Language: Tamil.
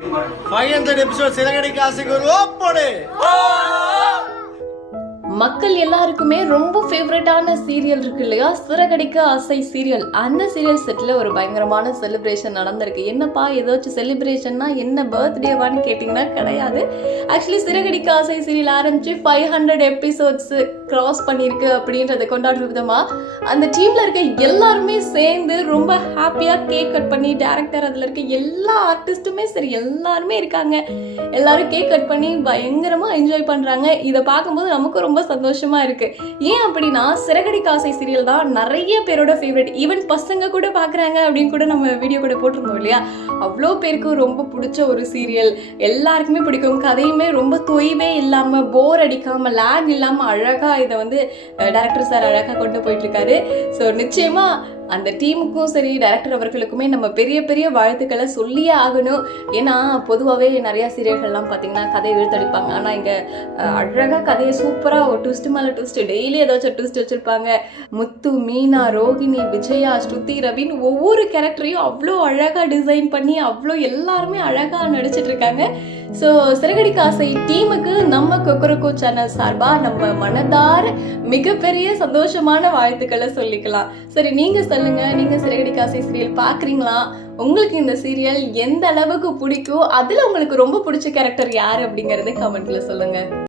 500 எபிசோட் சிறகடிக்க ஆசைக்கு ஒரு ஓப்போடு. மக்கள் எல்லாருக்குமே ரொம்ப ஃபேவரட்டான சீரியல் இருக்கு இல்லையா, சிறகடிக்க ஆசை சீரியல். அந்த சீரியல் செட்டில் ஒரு பயங்கரமான செலிப்ரேஷன் நடந்திருக்கு. என்னப்பா ஏதாச்சும் செலிப்ரேஷன்னா என்ன பர்த்டேவான்னு கேட்டிங்கன்னா கிடையாது. ஆக்சுவலி சிறகடிக்க ஆசை சீரியல் ஆரம்பிச்சு 500 எபிசோட்ஸ் கிராஸ் பண்ணியிருக்கு அப்படின்றத கொண்டாடுற விதமாக அந்த டீமில் இருக்க எல்லாருமே சேர்ந்து ரொம்ப ஹாப்பியாக கேக் கட் பண்ணி, டேரக்டர் அதில் இருக்க எல்லா ஆர்டிஸ்ட்டுமே சரி எல்லாருமே இருக்காங்க, எல்லாரும் கேக் கட் பண்ணி பயங்கரமாக என்ஜாய் பண்ணுறாங்க. இதை பார்க்கும்போது நமக்கு ரொம்ப சந்தோஷமா இருக்கு. ஏன் அப்படின்னா சிறகடிக்க ஆசை சீரியல் தான் நிறைய பேரோட ஃபேவரட். ஈவன் பசங்க கூட பாக்குறாங்க அப்படின்னு கூட நம்ம வீடியோ கூட போட்டிருந்தோம் இல்லையா. அவ்வளோ பேருக்கு ரொம்ப பிடிச்ச ஒரு சீரியல், எல்லாருக்குமே பிடிக்கும். கதையுமே ரொம்ப தொய்வே இல்லாம, போர் அடிக்காம, லேக் இல்லாம அழகா இதை வந்து டைரக்டர் சார் அழகா கொண்டு போயிட்டு இருக்காரு. ஸோ நிச்சயமா அந்த டீமுக்கும் சரி டைரக்டர் அவர்களுக்குமே நம்ம பெரிய பெரிய வாழ்த்துக்களை சொல்லியே ஆகணும். ஏன்னா பொதுவாகவே நிறையா சீரியல்கள்லாம் பார்த்தீங்கன்னா கதையை இழுத்தடிப்பாங்க. ஆனால் இங்கே அழகாக கதையை சூப்பராக ஒரு ட்விஸ்ட் மேலே ட்விஸ்ட், டெய்லி ஏதாச்சும் ட்விஸ்ட் வச்சுருப்பாங்க. முத்து, மீனா, ரோகிணி, விஜயா, ஸ்ருதி, ரவின்னு ஒவ்வொரு கேரக்டரையும் அவ்வளோ அழகாக டிசைன் பண்ணி அவ்வளோ எல்லாருமே அழகாக நடிச்சிட்டு இருக்காங்க. ஸோ சிறகடிக்க ஆசை டீமுக்கு நம்ம கொக்கரக்கோ சேனல் சார்பாக நம்ம மனதார மிகப்பெரிய சந்தோஷமான வாழ்த்துக்களை சொல்லிக்கலாம். சரி, நீங்கள் சொல்லுங்க, நீங்க சிறகடிக்க ஆசை சீரியல் பாக்குறீங்களா? உங்களுக்கு இந்த சீரியல் எந்த அளவுக்கு பிடிக்கும்? அதுல உங்களுக்கு ரொம்ப பிடிச்ச கேரக்டர் யாரு அப்படிங்கறத கமெண்ட்ல சொல்லுங்க.